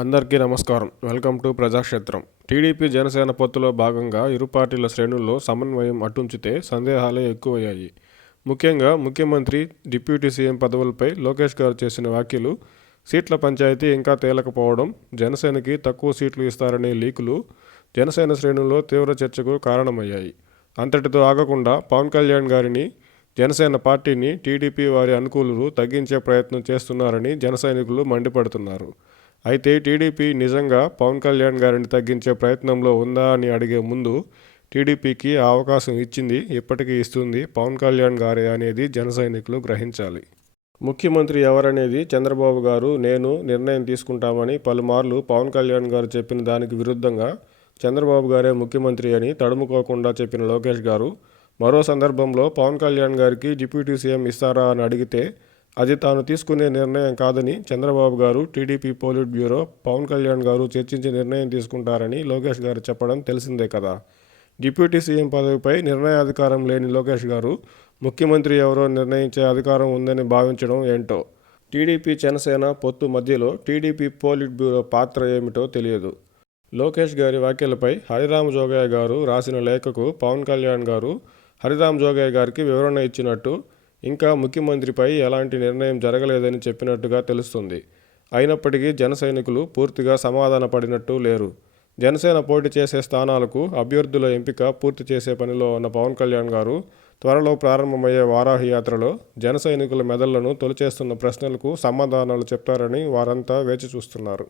అందరికీ నమస్కారం. Welcome to Prajakshetram. TDP Janasena పొత్తులో భాగంగా ఇరు పార్టీల శ్రేణుల్లో సమన్వయం అటుంచితే సందేహాలే ఎక్కువయ్యాయి. ముఖ్యంగా ముఖ్యమంత్రి, డిప్యూటీ సీఎం పదవులపై లోకేష్ గారు చేసిన వ్యాఖ్యలు, సీట్ల పంచాయతీ ఇంకా తేలకపోవడం, జనసేనకి తక్కువ సీట్లు ఇస్తారనే లీకులు జనసేన శ్రేణుల్లో తీవ్ర చర్చకు కారణమయ్యాయి. అంతటితో ఆగకుండా పవన్ కళ్యాణ్ గారిని, జనసేన పార్టీని టీడీపీ వారి అనుకూలులు తగ్గించే ప్రయత్నం చేస్తున్నారని జనసైనికులు మండిపడుతున్నారు. అయితే టీడీపీ నిజంగా పవన్ కళ్యాణ్ గారిని తగ్గించే ప్రయత్నంలో ఉందా అని అడిగే ముందు టీడీపీకి ఆ అవకాశం ఇచ్చింది, ఇప్పటికీ ఇస్తుంది పవన్ కళ్యాణ్ గారే అనేది జనసైనికులు గ్రహించాలి. ముఖ్యమంత్రి ఎవరనేది చంద్రబాబు గారు, నేను నిర్ణయం తీసుకుంటామని పలుమార్లు పవన్ కళ్యాణ్ గారు చెప్పిన దానికి విరుద్ధంగా చంద్రబాబు గారే ముఖ్యమంత్రి అని తడుముకోకుండా చెప్పిన లోకేష్ గారు మరో సందర్భంలో పవన్ కళ్యాణ్ గారికి డిప్యూటీ సీఎం ఇస్తారా అని అడిగితే అది తాను తీసుకునే నిర్ణయం కాదని Chandrababu garu, TDP politburo, Pawan Kalyan garu చర్చించి నిర్ణయం తీసుకుంటారని లోకేష్ గారు చెప్పడం తెలిసిందే కదా. డిప్యూటీ సీఎం పదవిపై నిర్ణయాధికారం లేని లోకేష్ గారు ముఖ్యమంత్రి ఎవరో నిర్ణయించే అధికారం ఉందని భావించడం ఏంటో. టీడీపీ జనసేన పొత్తు మధ్యలో టీడీపీ పోలిట్ బ్యూరో పాత్ర ఏమిటో తెలియదు. లోకేష్ గారి వ్యాఖ్యలపై హరిరామ జోగయ్య గారు రాసిన లేఖకు పవన్ కళ్యాణ్ గారు హరిరామ జోగయ్య గారికి వివరణ ఇచ్చినట్టు, ఇంకా ముఖ్యమంత్రిపై ఎలాంటి నిర్ణయం జరగలేదని చెప్పినట్టుగా తెలుస్తుంది. అయినప్పటికీ జన సైనికులు పూర్తిగా సమాధాన పడినట్టు లేరు. జనసేన పోటీ చేసే స్థానాలకు అభ్యర్థుల ఎంపిక పూర్తి చేసే పనిలో ఉన్న పవన్ కళ్యాణ్ గారు త్వరలో ప్రారంభమయ్యే వారాహి యాత్రలో జన సైనికుల మెదళ్లను తొలిచేస్తున్న ప్రశ్నలకు సమాధానాలు చెప్తారని వారంతా వేచి చూస్తున్నారు.